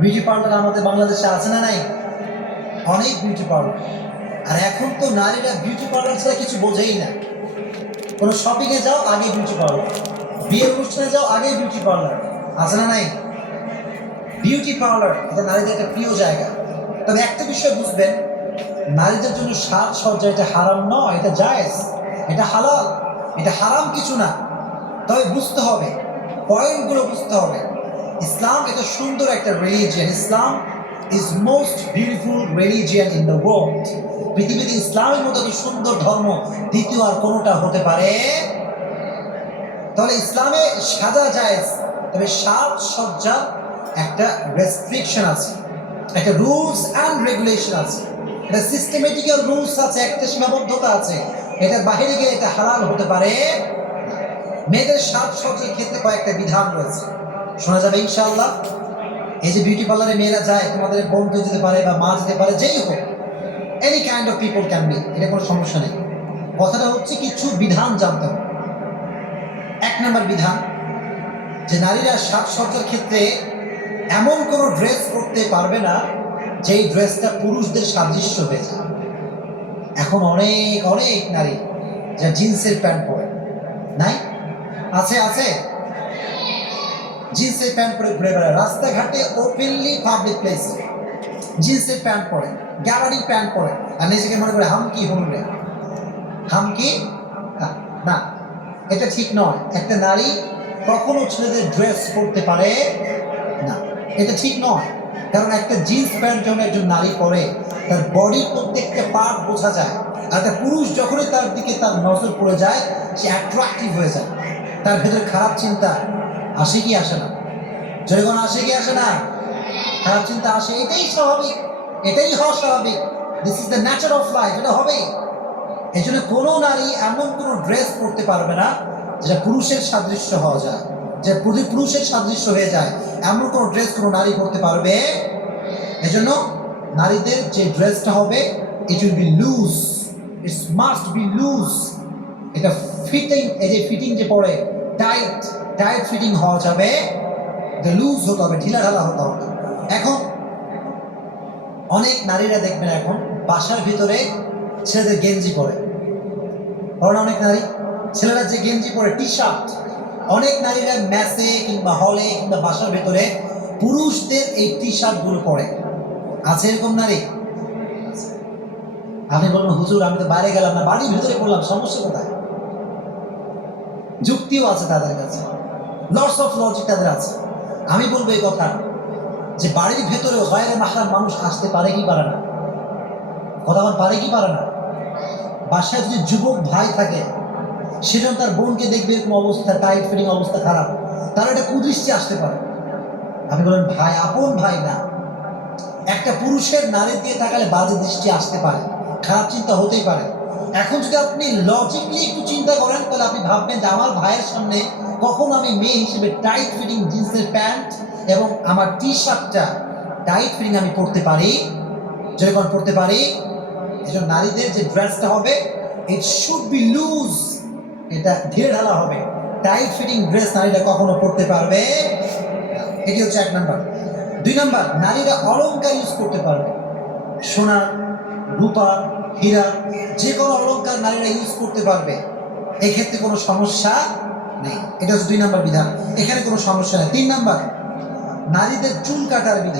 Beauty parlour আমাদের বাংলাদেশে আছে না নাই? অনেক বিউটি পার্লার আর এখন তো নারীরা বিউটি পার্লার ছাড়া কিছু বোঝেই না। কোনো শপিংয়ে যাও, আগে বিউটি পার্লার বিয়ের অনুষ্ঠানে যাও, আগে বিউটি পার্লার আছে না নাই? বিউটি পার্লার এটা নারীদের একটা প্রিয় জায়গা। তবে একটা বিষয় বুঝবেন, নারীদের জন্য সাজসজ্জা এটা হারাম নয়, এটা জায়েজ। এটা হালাল, এটা হারাম কিছু না। তবে বুঝতে হবে পয়েন্টগুলো বুঝতে হবে। ইসলাম এটা সুন্দর একটা religion Islam is most beautiful religion in the world পৃথিবীতে ইসলামের মতো কি সুন্দর ধর্ম দ্বিতীয় আর কোনোটা হতে পারে? তাহলে ইসলামে সাজা যায়, তবে সাজসজ্জা একটা রেস্ট্রিকশন আছে, একটা রুলস অ্যান্ড রেগুলেশন আছে, একটা সিস্টেমেটিক্যাল রুলস আছে, একটা সীমাবদ্ধতা আছে এটার বাহিরে গিয়ে এটা হারাল হতে পারে? মেয়েদের সাজসজ্জার ক্ষেত্রে কয়েকটা বিধান রয়েছে। শোনা যাবে ইনশাআল্লাহ। এই যে বিউটি পার্লারে মেয়েরা যায়, তোমাদের বন্ধু যেতে পারে বা মা যেতে পারে, যেই হোক any kind of people can be এটা কোনো সমস্যা নেই। কথাটা হচ্ছে কিছু বিধান জানতে হবে। এক নম্বর বিধান, যে নারীরা সাজসজ্জার ক্ষেত্রে এমন কোনো ড্রেস পরতে পারবে না, যেই ড্রেসটা পুরুষদের সাদৃশ্য হয়ে যায়। এখন অনেক অনেক নারী যা জিন্সের প্যান্ট পরে। নাই? আছে আছে? জিন্সের প্যান্ট পরে ঘুরে বেড়ায়। রাস্তাঘাটে ওপেনলি পাবলিক প্লেস জিন্সের প্যান্ট পরে গ্যালারি প্যান্ট পরে আর নিজেকে মনে করে হাম কি হুনবে হাম কি হ্যাঁ, না এটা ঠিক নয়। একটা নারী কখনো ছেলেদের ড্রেস পরতে পারে না। এটা ঠিক নয়। কারণ একটা জিন্স প্যান্ট যখন একজন নারী পরে তার বডির প্রত্যেকটা পার্ট বোঝা যায়। আর একটা পুরুষ যখনই তার দিকে তার নজর পড়ে যায় সে অ্যাট্রাক্টিভ হয়ে যায়। তার ভেতরে খারাপ চিন্তা আসে কি আসে না? জয়গণ আসে কি আসে না? খারাপ চিন্তা আসে, এটাই স্বাভাবিক, এটাই হওয়া স্বাভাবিক। This is the nature of life এটা হবেই এই জন্য কোনো নারী এমন কোনো ড্রেস পরতে পারবে না যেটা পুরুষের সাদৃশ্য হওয়া যায়, যে পুরু- পুরুষের সাদৃশ্য হয়ে যায়। এমন কোনো ড্রেস কোনো নারী পরতে পারবে। এজন্য নারীদের যে ড্রেসটা হবে it will be loose it's must be loose এটা ফিটিং এই যে ফিটিং যে পড়ে টাইট টাইট ফিটিং হওয়া যাবে লুজ হতে হবে, ঢিলা ঢালা হতে হবে। এখন, অনেক নারীরা দেখবেন এখন বাসার ভিতরে ছেলেদের গেঞ্জি পরে। পরে অনেক নারী? ছেলেরা যে গেঞ্জি পরে টি শার্ট অনেক নারীরা ম্যাসে কিংবা হলে কিংবা বাসার ভেতরে পুরুষদের এই টি শার্টগুলো পরে। আছে এরকম নারী? আমি বললাম হুজুর, আমি তো বাইরে গেলাম না, বাড়ির ভিতরে পড়লাম, সমস্যা কোথায়? যুক্তিও আছে তাদের কাছে। লটস অফ লজিক তাদের আছে। আমি বলব এই কথা, যে বাড়ির ভেতরেও বাইরে মাহরাম মানুষ আসতে পারে কি পারে না? কথা বল, পারে কি পারে না? বাসায় যদি যুবক ভাই থাকে সেটা তার বোনকে দেখবে এরকম অবস্থা টাইট ফিটিং অবস্থা খারাপ, তার একটা কুদৃষ্টি আসতে পারে। আমি বলেন, ভাই, আপন ভাই না। একটা পুরুষের নারী দিয়ে তাকালে বাজে দৃষ্টি আসতে পারে, খারাপ চিন্তা হতেই পারে। এখন যদি আপনি লজিকলি একটু চিন্তা ভাববেন যে আমার ভাইয়ের সামনে কখন আমি মেয়ে হিসেবে টাইট ফিটিং জিন্সের প্যান্ট এবং আমার টি শার্টটা টাইট ফিটিং আমি পরতে পারি? যেরকম পরতে পারি? এজন্য নারীদের যে ড্রেসটা হবে ইট শুড বি লুজ এটা ধীরে ঢালা হবে। টাইট ফিটিং ড্রেস নারীরা কখনো পরতে পারবে? এটি হচ্ছে এক নাম্বার। দুই নাম্বার, নারীরা অলংকার ইউজ করতে পারবে। সোনা রূপা হীরা যে কোনো অলঙ্কার নারীরা ইউজ করতে পারবে। এক্ষেত্রে কোনো সমস্যা নেই। এটা হচ্ছে দুই নম্বর বিধান। এখানে কোনো সমস্যা নেই। তিন নম্বর, নারীদের চুল কাটার বিধান।